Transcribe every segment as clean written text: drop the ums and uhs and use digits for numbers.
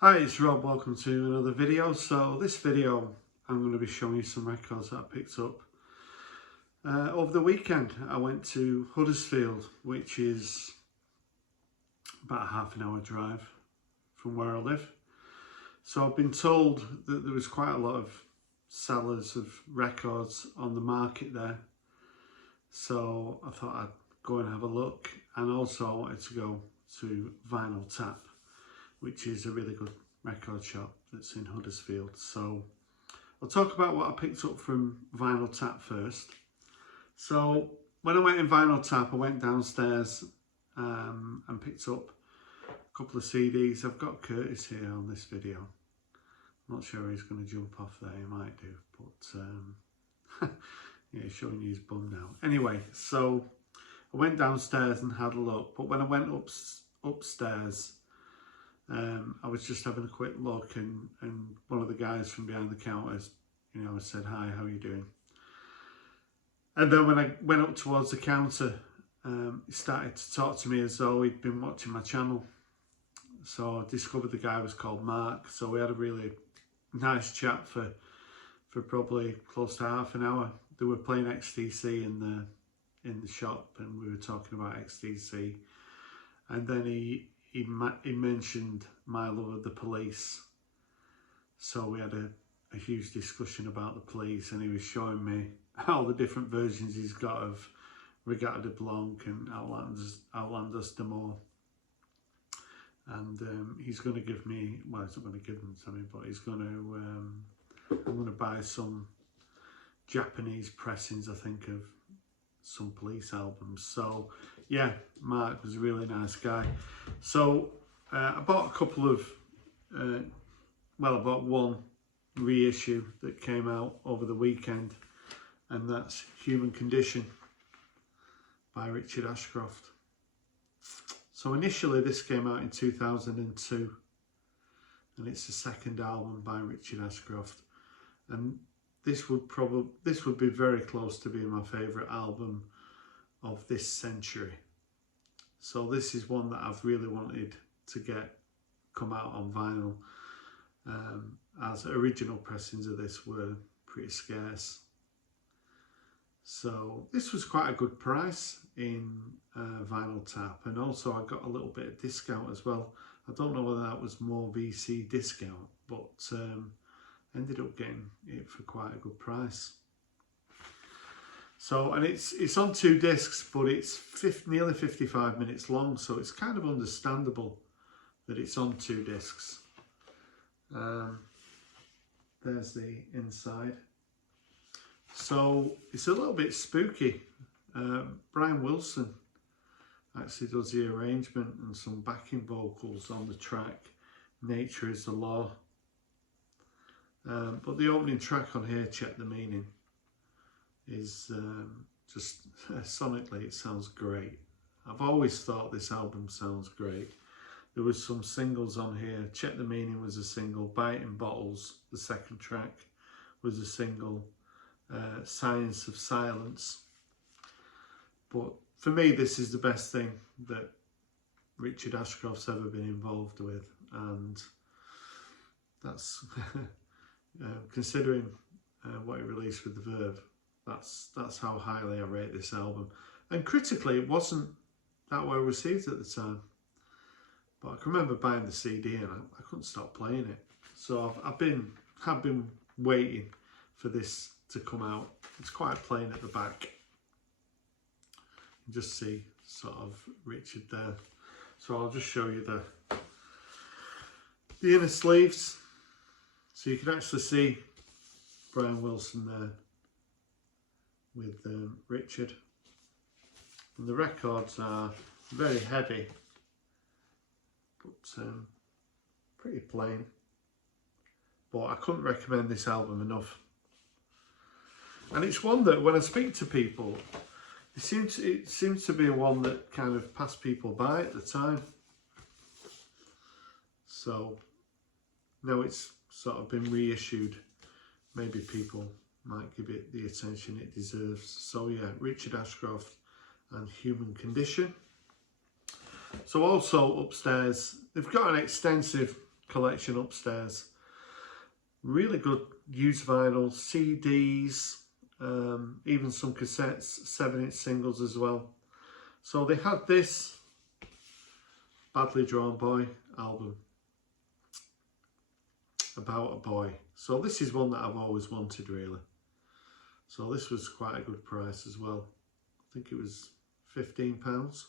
Hi, it's Rob. Welcome to another video. So this video I'm going to be showing you some records that I picked up over the weekend. I went to Huddersfield, which is about a half an hour drive from where I live. So I've been told that there was quite a lot of sellers of records on the market there. So I thought I'd go and have a look, and also I wanted to go to Vinyl Tap, which is a really good record shop that's in Huddersfield. So I'll talk about what I picked up from Vinyl Tap first. So when I went in Vinyl Tap, I went downstairs and picked up a couple of CDs. I've got Curtis here on this video. I'm not sure he's going to jump off there, he might do, but yeah, he's showing you his bum now. Anyway, so I went downstairs and had a look, but when I went upstairs, I was just having a quick look, and one of the guys from behind the counters, said, "Hi, how are you doing?" And then when I went up towards the counter, he started to talk to me as though he'd been watching my channel. So I discovered the guy was called Mark. So we had a really nice chat for probably close to half an hour. They were playing XTC in the shop, and we were talking about XTC. And then he mentioned my love of the Police. So we had a huge discussion about the Police, and he was showing me all the different versions he's got of Regatta de Blanc and Outlanders de More. And he's going to give me, well, he's not going to give them to me, but he's going to, I'm going to buy some Japanese pressings, I think, of some Police albums. So yeah, Mark was a really nice guy. So I bought a couple of, I bought one reissue that came out over the weekend, and that's Human Condition by Richard Ashcroft. So initially this came out in 2002, and it's the second album by Richard Ashcroft, and this would be very close to being my favourite album of this century. So this is one that I've really wanted to come out on vinyl, as original pressings of this were pretty scarce. So this was quite a good price in Vinyl Tap, and also I got a little bit of discount as well. I don't know whether that was more VC discount, but ended up getting it for quite a good price. So, and it's on 2 discs, but it's nearly 55 minutes long, so it's kind of understandable that it's on 2 discs. There's the inside. So it's a little bit spooky. Brian Wilson actually does the arrangement and some backing vocals on the track Nature is the Law. But the opening track on here, Check the Meaning, is just sonically it sounds great. I've always thought this album sounds great. There was some singles on here. Check the Meaning was a single. Biting Bottles, the second track, was a single. Science of Silence. But for me, this is the best thing that Richard Ashcroft's ever been involved with, and that's considering what he released with The Verve, that's how highly I rate this album. And critically, it wasn't that well received at the time, but I can remember buying the CD and I couldn't stop playing it. So I've been waiting for this to come out. It's quite plain at the back. You just see sort of Richard there. So I'll just show you the inner sleeves. So you can actually see Brian Wilson there with Richard. And the records are very heavy, but pretty plain. But I couldn't recommend this album enough. And it's one that when I speak to people, it seems to be one that kind of passed people by at the time. So now it's sort of been reissued. Maybe people might give it the attention it deserves. So yeah, Richard Ashcroft and Human Condition. So also upstairs, they've got an extensive collection upstairs. Really good used vinyl, CDs, even some cassettes, 7-inch singles as well. So they had this Badly Drawn Boy album about a boy. So this is one that I've always wanted, really. So this was quite a good price as well. I think it was £15.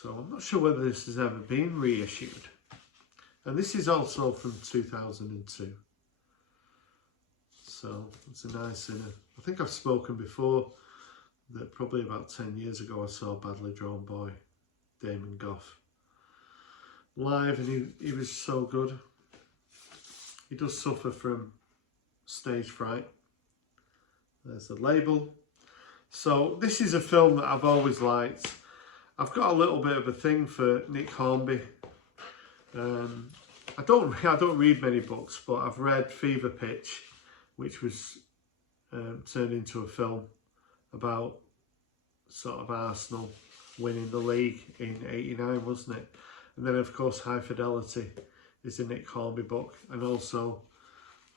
So I'm not sure whether this has ever been reissued. And this is also from 2002. So it's a nice inner. I think I've spoken before that probably about 10 years ago I saw Badly Drawn Boy, Damon Gough, live, and he was so good. He does suffer from stage fright. There's the label. So this is a film that I've always liked. I've got a little bit of a thing for Nick Hornby. I don't read many books, but I've read Fever Pitch, which was turned into a film about sort of Arsenal winning the league in '89, wasn't it? And then of course High Fidelity is a Nick Hornby book, and also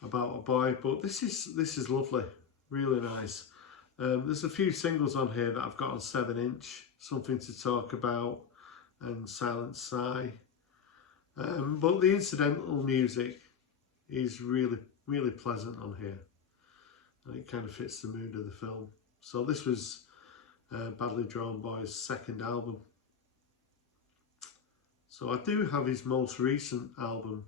about a boy. But this is lovely, really nice. There's a few singles on here that I've got on 7-inch, Something to Talk About and Silent Sigh. But the incidental music is really, really pleasant on here. And it kind of fits the mood of the film. So this was Badly Drawn Boy's second album. So I do have his most recent album.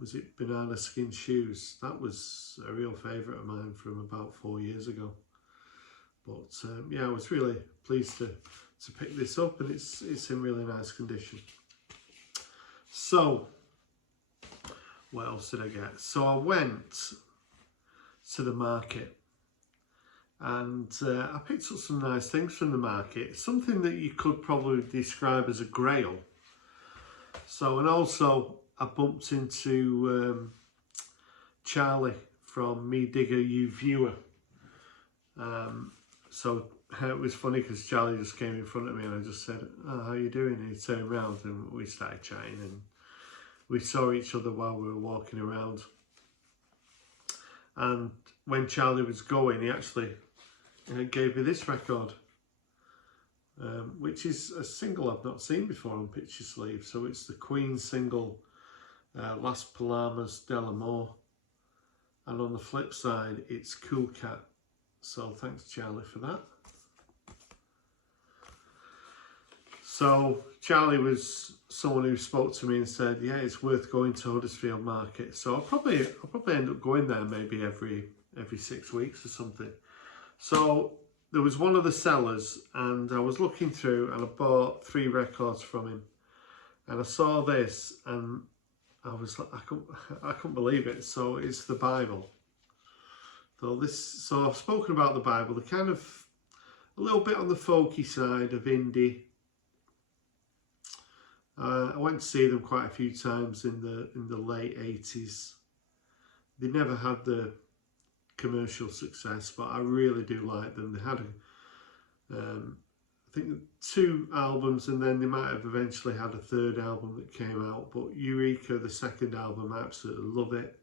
Was it Banana Skin Shoes? That was a real favourite of mine from about 4 years ago. But yeah, I was really pleased to pick this up, and it's in really nice condition. So, what else did I get? So I went to the market, and I picked up some nice things from the market. Something that you could probably describe as a grail. So, and also I bumped into Charlie from Me Digger You Viewer. So it was funny because Charlie just came in front of me and I just said, "Oh, how you doing?" And he turned around and we started chatting, and we saw each other while we were walking around. And when Charlie was going, he actually gave me this record, which is a single I've not seen before on Picture Sleeve. So it's the Queen single, Las Palmas del Amor. And on the flip side, it's Cool Cat. So thanks, Charlie, for that. So Charlie was someone who spoke to me and said, yeah, it's worth going to Huddersfield Market. So I'll probably end up going there maybe every 6 weeks or something. So there was one of the sellers, and I was looking through, and I bought 3 records from him. And I saw this, and I was like, I couldn't believe it. So it's the Bible. So I've spoken about the Bible. They're kind of a little bit on the folky side of indie. I went to see them quite a few times in the late 80s. They never had the commercial success, but I really do like them. They had I think 2 albums, and then they might have eventually had a 3rd album that came out. But Eureka, the 2nd album, I absolutely love it.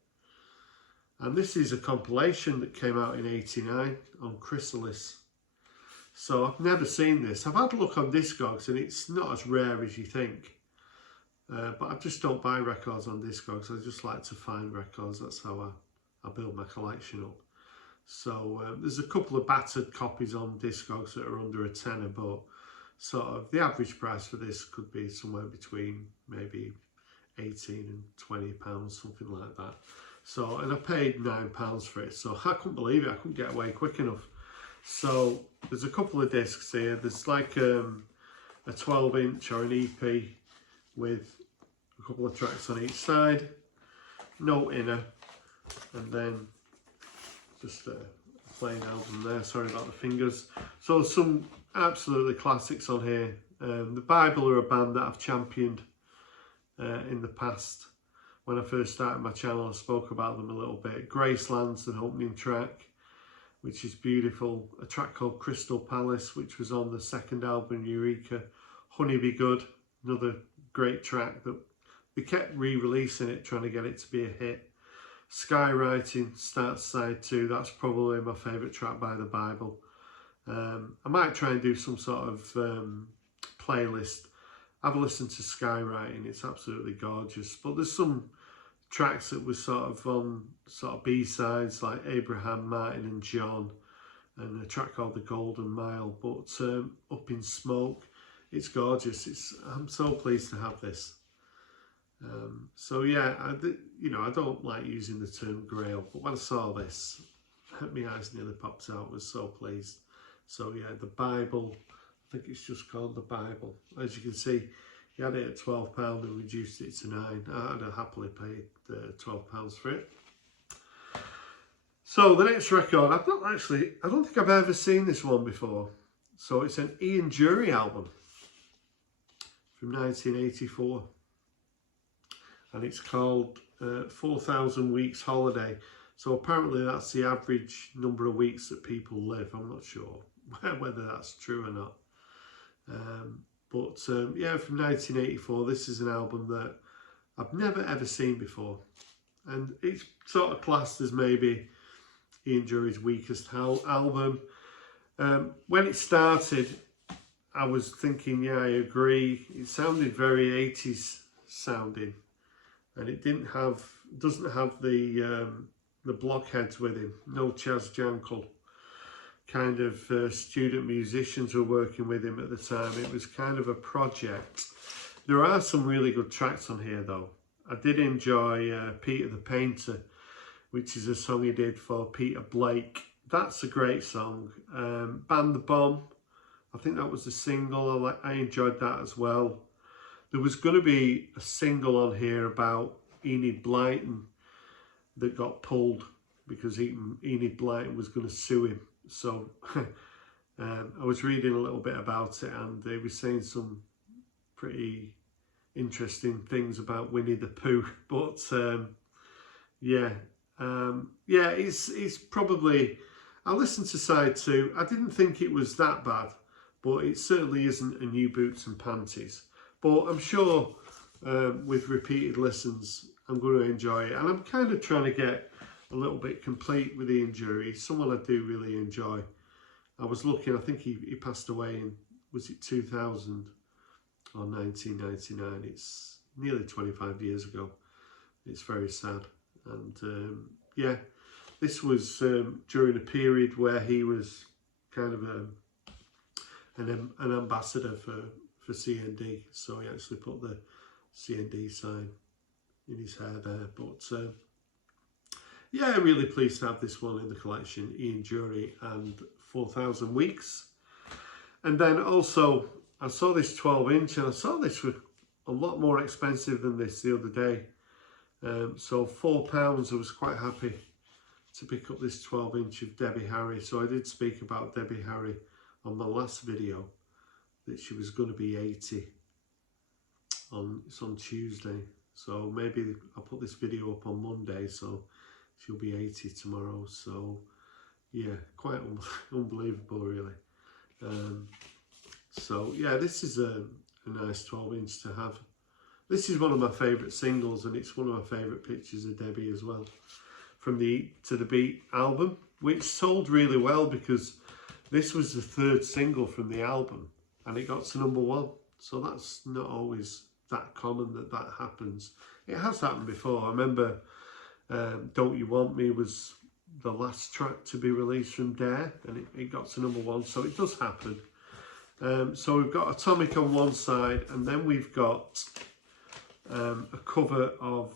And this is a compilation that came out in '89 on Chrysalis. So I've never seen this. I've had a look on Discogs, and it's not as rare as you think. But I just don't buy records on Discogs. I just like to find records. That's how I build my collection up. So there's a couple of battered copies on Discogs that are under a tenner, but sort of the average price for this could be somewhere between maybe 18 and £20, something like that. So, and I paid £9 for it, so I couldn't believe it. I couldn't get away quick enough. So there's a couple of discs here. There's like a 12-inch or an EP with a couple of tracks on each side, no inner, and then just a plain album there. Sorry about the fingers. So some absolutely classics on here. The Bible are a band that I've championed in the past. When I first started my channel, I spoke about them a little bit. Graceland's an opening track, which is beautiful. A track called Crystal Palace, which was on the 2nd album, Eureka. Honey Be Good, another great track that they kept re-releasing it, trying to get it to be a hit. Skywriting starts side 2. That's probably my favourite track by the Bible. I might try and do some sort of playlist. Have a listen to Skywriting, it's absolutely gorgeous. But there's some tracks that were sort of on sort of B-sides, like Abraham, Martin and John, and a track called The Golden Mile. But Up in Smoke, it's gorgeous. I'm so pleased to have this. So yeah, I don't like using the term grail, but when I saw this, my eyes nearly popped out. I was so pleased. So yeah, the Bible, I think it's just called the Bible. As you can see, he had it at £12 and reduced it to £9. I'd have happily paid £12 for it. So the next record, I don't think I've ever seen this one before. So it's an Ian Dury album from 1984. And it's called 4,000 Weeks Holiday. So apparently that's the average number of weeks that people live. I'm not sure whether that's true or not. Yeah, from 1984, this is an album that I've never ever seen before. And it's sort of classed as maybe Ian Dury's weakest album. When it started, I was thinking, yeah, I agree. It sounded very 80s sounding. And it doesn't have the blockheads with him. No Chaz Jankel kind of student musicians were working with him at the time. It was kind of a project. There are some really good tracks on here though. I did enjoy Peter the Painter, which is a song he did for Peter Blake. That's a great song. Ban the Bomb, I think that was the single. I enjoyed that as well. There was going to be a single on here about Enid Blyton that got pulled because Enid Blyton was going to sue him. So I was reading a little bit about it, and they were saying some pretty interesting things about Winnie the Pooh. But yeah, it's probably, I listened to side 2. I didn't think it was that bad, but it certainly isn't a New Boots and Panties. But I'm sure with repeated listens, I'm going to enjoy it. And I'm kind of trying to get a little bit complete with Ian Dury, someone I do really enjoy. I was looking, I think he passed away in, was it 2000 or 1999? It's nearly 25 years ago. It's very sad. And yeah, this was during a period where he was kind of an ambassador for CND, so he actually put the CND sign in his hair there. But yeah, I'm really pleased to have this one in the collection, Ian Dury and 4,000 Weeks. And then also, I saw this 12-inch, and I saw this was a lot more expensive than this the other day. So £4, I was quite happy to pick up this 12-inch of Debbie Harry. So I did speak about Debbie Harry on my last video, that she was going to be 80 it's on Tuesday. So maybe I'll put this video up on Monday, so she'll be 80 tomorrow. So yeah, quite unbelievable really. So yeah, this is a nice 12-inch to have. This is one of my favourite singles, and it's one of my favourite pictures of Debbie as well, from the Eat to the Beat album, which sold really well because this was the 3rd single from the album and it got to #1. So that's not always that common that happens. It has happened before. I remember Don't You Want Me was the last track to be released from Dare, and it got to #1, so it does happen. So we've got Atomic on one side, and then we've got a cover of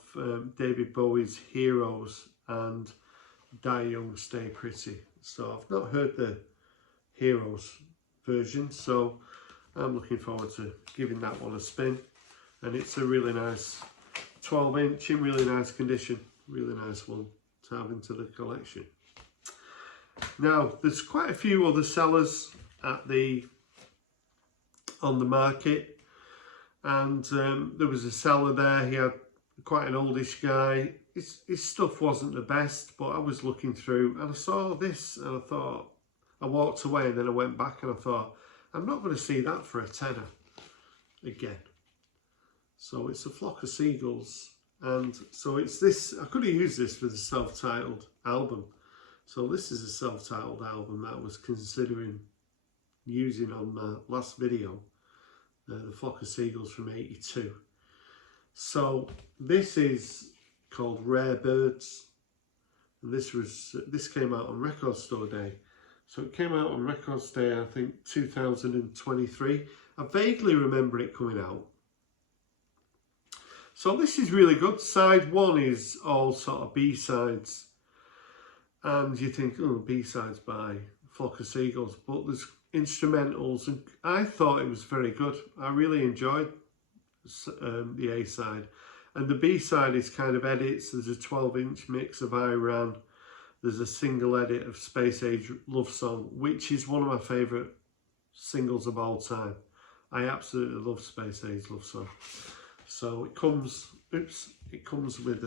David Bowie's Heroes and Die Young, Stay Pretty. So I've not heard the Heroes version, so I'm looking forward to giving that one a spin. And it's a really nice 12-inch in really nice condition, really nice one to have into the collection. Now, there's quite a few other sellers on the market, and there was a seller there. He had quite an oldish guy. His stuff wasn't the best, but I was looking through and I saw this and I thought, I walked away, and then I went back and I thought, I'm not going to see that for a tenner again. So it's a flock of seagulls, and so it's this. I could have used this for the self-titled album. So this is a self-titled album that I was considering using on my last video, the flock of seagulls from '82. So this is called Rare Birds, and this came out on Record Store Day. So it came out on Record Store Day, I think 2023. I vaguely remember it coming out. So this is really good. Side 1 is all sort of B-sides, and you think, oh, B-sides by Flock of Seagulls, but there's instrumentals, and I thought it was very good. I really enjoyed the A-side, and the B-side is kind of edits. There's a 12-inch mix of I Ran. There's a single edit of Space Age Love Song, which is one of my favourite singles of all time. I absolutely love Space Age Love Song. So it comes with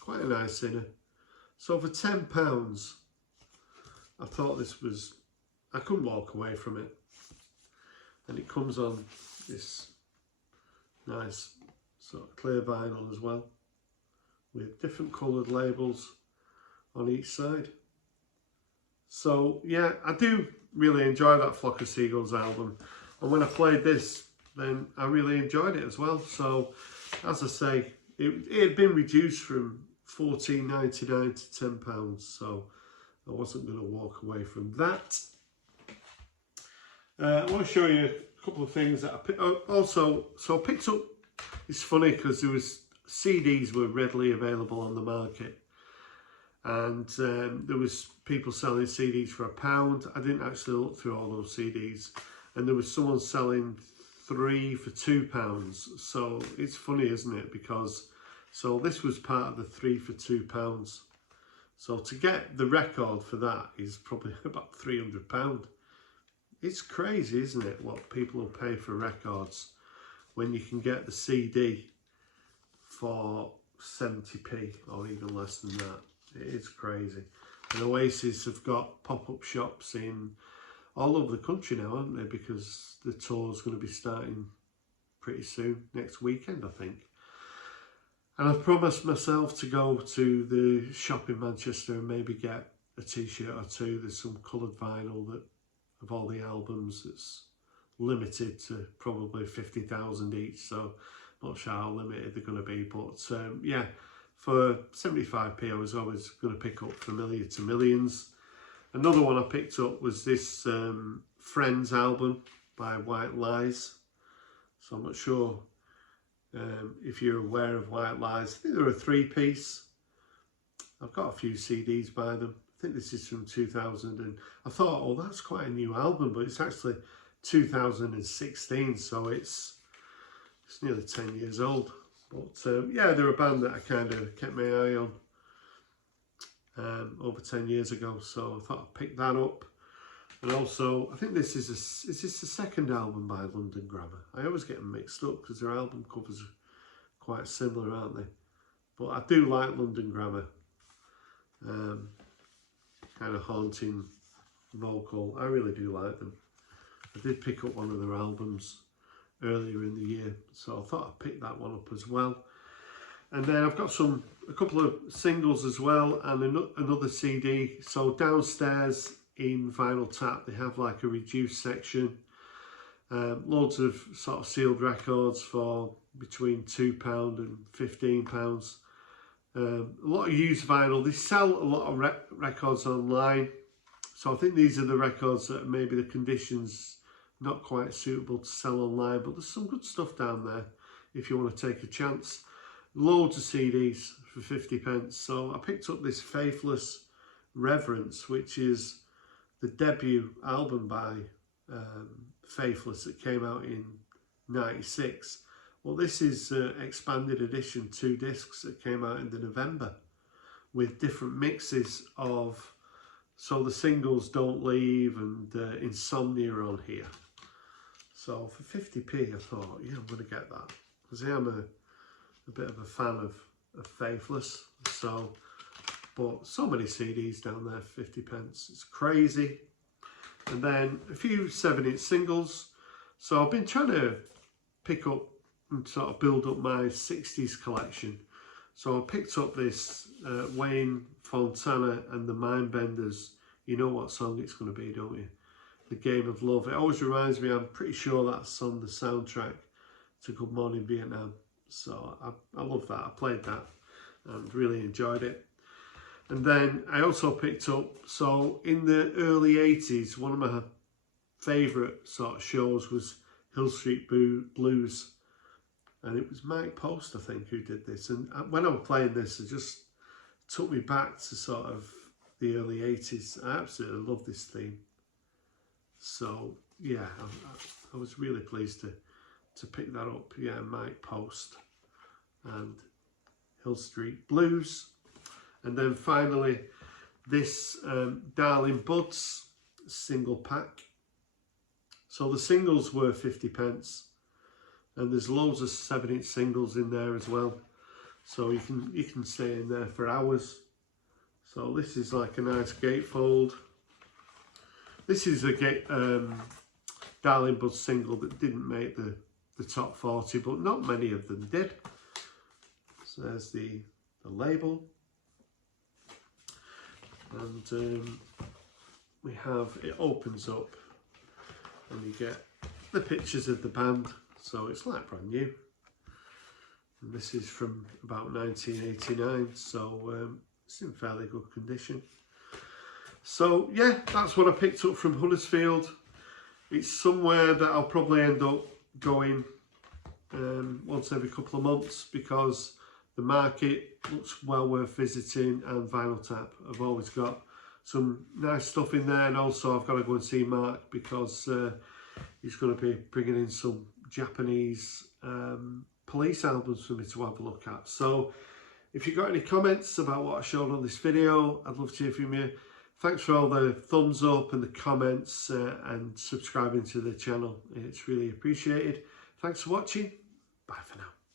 quite a nice inner. So for £10, I thought this was, I couldn't walk away from it. And it comes on this nice sort of clear vinyl as well, with different coloured labels on each side. So yeah, I do really enjoy that Flock of Seagulls album, and when I played this, then I really enjoyed it as well. So as I say, it had been reduced from £14.99 to £10, so I wasn't going to walk away from that. I want to show you a couple of things that I picked up. Also, so I picked up, it's funny because there was CDs were readily available on the market, and there was people selling CDs for £1. I didn't actually look through all those CDs, and there was someone selling 3 for £2. So it's funny, isn't it? Because so this was part of the 3 for £2. So to get the record for that is probably about £300. It's crazy, isn't it, what people will pay for records when you can get the CD for 70p or even less than that. It is crazy. And Oasis have got pop-up shops in all over the country now, aren't they? Because the tour's going to be starting pretty soon, next weekend, I think. And I've promised myself to go to the shop in Manchester and maybe get a t-shirt or two. There's some coloured vinyl that of all the albums that's limited to probably 50,000 each, so not sure how limited they're going to be, but yeah, for 75p I was always going to pick up Familiar to Millions. Another one I picked up was this Friends album by White Lies. So I'm not sure if you're aware of White Lies. I think they're a 3-piece. I've got a few CDs by them. I think this is from 2000, and I thought, oh, that's quite a new album, but it's actually 2016, so it's nearly 10 years old. But yeah, they're a band that I kind of kept my eye on over 10 years ago, so I thought I'd pick that up. And also, I think this is this the second album by London Grammar? I always get them mixed up because their album covers are quite similar, aren't they? But I do like London Grammar. Kind of haunting vocal. I really do like them. I did pick up one of their albums earlier in the year, so I thought I'd pick that one up as well. And then I've got a couple of singles as well, and another CD. So downstairs in Vinyl Tap, they have like a reduced section. Loads of sort of sealed records for between £2 and £15. A lot of used vinyl. They sell a lot of records online, so I think these are the records that maybe the conditions not quite suitable to sell online, but there's some good stuff down there if you want to take a chance. Loads of CDs for 50p. So I picked up this Faithless Reverence, which is the debut album by Faithless that came out in '96. Well, this is expanded edition, 2 discs that came out in the November with different mixes of, so the singles Don't Leave and Insomnia are on here. So for 50p, I thought, yeah, I'm going to get that because I am a bit of a fan of Faithless. So, but so many CDs down there, 50p, it's crazy. And then a few 7-inch singles. So I've been trying to pick up and sort of build up my 60s collection. So I picked up this Wayne Fontana and the Mindbenders. You know what song it's going to be, don't you? The Game of Love. It always reminds me, I'm pretty sure that's on the soundtrack to Good Morning Vietnam. So I love that. I played that and really enjoyed it. And then I also picked up, so in the early 80s, one of my favourite sort of shows was Hill Street Blues. And it was Mike Post, I think, who did this. And when I was playing this, it just took me back to sort of the early 80s. I absolutely love this theme. So, yeah, I was really pleased to pick that up. Yeah, Mike Post and Hill Street Blues. And then finally, this Darling Buds single pack. So the singles were 50p. And there's loads of 7-inch singles in there as well. So you can stay in there for hours. So this is like a nice gatefold. This is a Darling Buds single that didn't make the top 40, but not many of them did. So there's the label. And we have, it opens up and you get the pictures of the band. So it's like brand new. And this is from about 1989, so it's in fairly good condition. So yeah, that's what I picked up from Huddersfield. It's somewhere that I'll probably end up going once every couple of months because the market looks well worth visiting, and Vinyl Tap have always got some nice stuff in there. And also I've got to go and see Mark because he's going to be bringing in some Japanese Police albums for me to have a look at. So if you've got any comments about what I showed on this video, I'd love to hear from you. Thanks for all the thumbs up and the comments and subscribing to the channel. It's really appreciated. Thanks for watching. Bye for now.